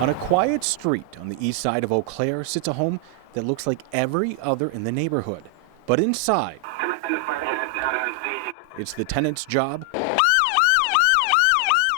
On a quiet street on the east side of Eau Claire sits a home that looks like every other in the neighborhood. But inside, it's the tenant's job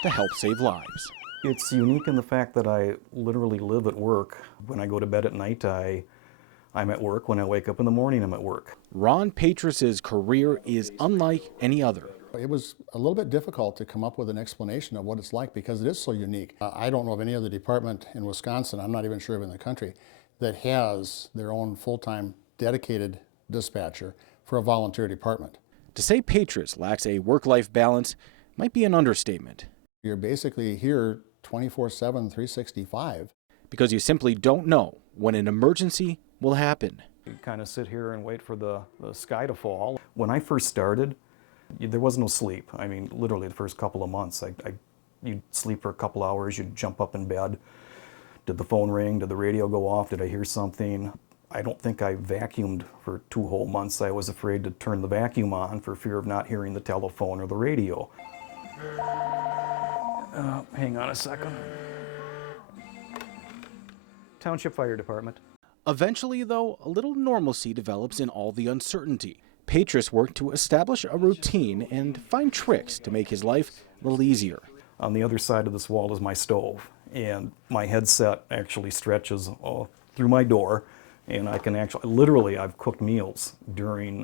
to help save lives. It's unique in the fact that I literally live at work. When I go to bed at night, I'm at work. When I wake up in the morning, I'm at work. Ron Petrus's career is unlike any other. It was a little bit difficult to come up with an explanation of what it's like because it is so unique. I don't know of any other department in Wisconsin, I'm not even sure of in the country, that has their own full-time dedicated dispatcher for a volunteer department. To say Petrus lacks a work-life balance might be an understatement. You're basically here 24/7, 365. Because you simply don't know when an emergency will happen. You kind of sit here and wait for the sky to fall. When I first started, there was no sleep. I mean, literally the first couple of months, you'd sleep for a couple hours, you'd jump up in bed. Did the phone ring? Did the radio go off? Did I hear something? I don't think I vacuumed for 2 whole months. I was afraid to turn the vacuum on for fear of not hearing the telephone or the radio. Hang on a second. Township Fire Department. Eventually, though, a little normalcy develops in all the uncertainty. Petrus worked to establish a routine and find tricks to make his life a little easier. On the other side of this wall is my stove, and my headset actually stretches through my door, and I can actually, literally, I've cooked meals during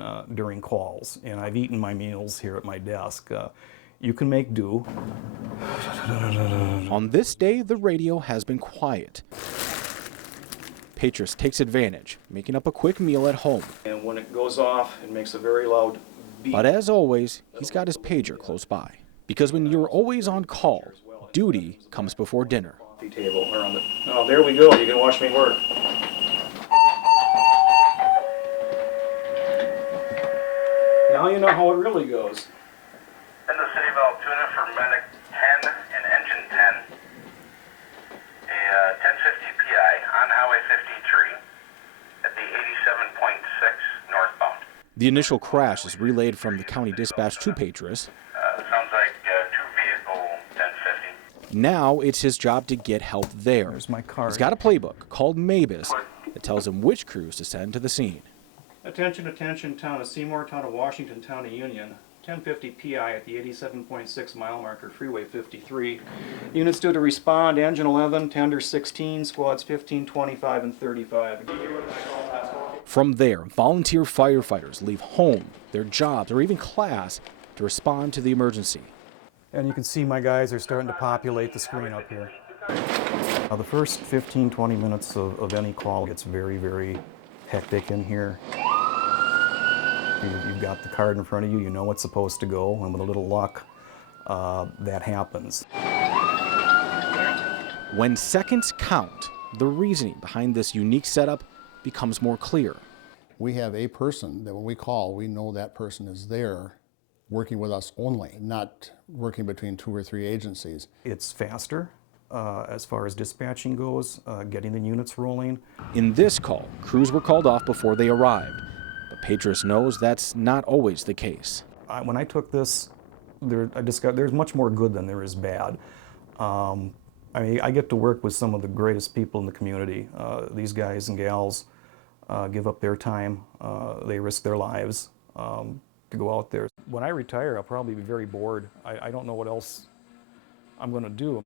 calls, and I've eaten my meals here at my desk. You can make do. On this day, the radio has been quiet. Petrus takes advantage, making up a quick meal at home. And when it goes off, it makes a very loud beep. But as always, he's got his pager close by. Because when you're always on call, duty comes before dinner. Table or on the, oh, there we go. You can watch me work. Now you know how it really goes. In the city of Altoona for medic 10 and engine 10, a 1050 PI on Highway 53 at the 87.6 northbound. The initial crash is relayed from the county dispatch to Petrus. Sounds like two-vehicle 1050. Now it's his job to get help there. There's my card. He's got a playbook called Mavis that tells him which crews to send to the scene. Attention, attention, town of Seymour, town of Washington, town of Union. 1050 PI at the 87.6 mile marker, Freeway 53. Units due to respond, engine 11, tender 16, squads 15, 25, and 35. From there, volunteer firefighters leave home, their jobs, or even class to respond to the emergency. And you can see my guys are starting to populate the screen up here. The first 15-20 minutes of any call gets very, very hectic in here. You've got the card in front of you, you know what's supposed to go, and with a little luck, that happens. When seconds count, the reasoning behind this unique setup becomes more clear. We have a person that when we call, we know that person is there working with us only, not working between 2 or 3 agencies. It's faster as far as dispatching goes, getting the units rolling. In this call, crews were called off before they arrived, but Petrus knows that's not always the case. When I took this, I discovered there's much more good than there is bad. I mean, I get to work with some of the greatest people in the community. These guys and gals give up their time, they risk their lives to go out there. When I retire, I'll probably be very bored. I don't know what else I'm going to do.